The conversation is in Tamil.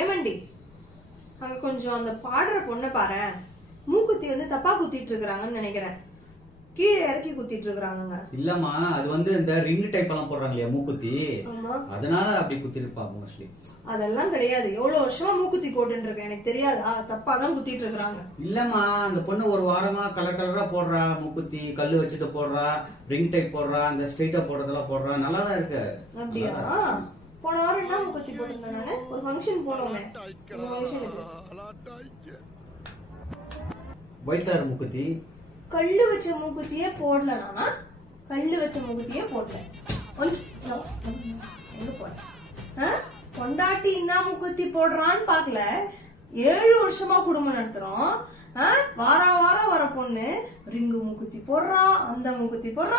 ஏமண்டி அங்க கொஞ்சம் அந்த பாடுற பொண்ணை பாரு, மூக்குத்தி வந்து தப்பா குத்திட்டு இருக்காங்கன்னு நினைக்கிறேன். கீழே இறக்கி குத்திட்டு இருக்காங்க. இல்லம்மா, அது வந்து இந்த ரிங் டைப் எல்லாம் போடுறாங்க இல்லையா மூக்குத்தி, அதனால அப்படி குத்திருப்பா மோஸ்ட்லி. அதெல்லாம் கிடையாது. எவ்வளவு வருஷமா மூக்குத்தி போட்டுட்டு இருக்கேன், எனக்கு தெரியாதா? தப்பா தான் குத்திட்டு இருக்காங்க. இல்லம்மா, அந்த பொண்ணு ஒரு வாரமா கலர் கலரா போடுறா மூக்குத்தி, கல்லு வச்சுட்டு போடுறா, ரிங் டைப் போடுறா, அந்த ஸ்ட்ரைட்டா போடுறதெல்லாம் போடுறா, நல்லாதான் இருக்கு. அப்படியா? போன வாரம் என்ன மூக்குத்தி போட்டிருந்தேன் நானு? ஒரு ஃபங்க்ஷன் போனோமே, ஒயிட் கலர் மூக்குத்தி. கல்லு வச்ச மூக்குத்தியே போடல நானா? கல்லு வச்ச மூக்குத்தியே போடல. எங்க போற? பொண்டாட்டி என்ன மூக்குத்தி போடுறான்னு பாக்கல. 7 வருஷமா குடும்பம் நடத்துறோம். வாரம் வாரம் வர பொண்ணு ரிங்கு மூக்குத்தி போடுறா, அந்த மூக்குத்தி போடுறா.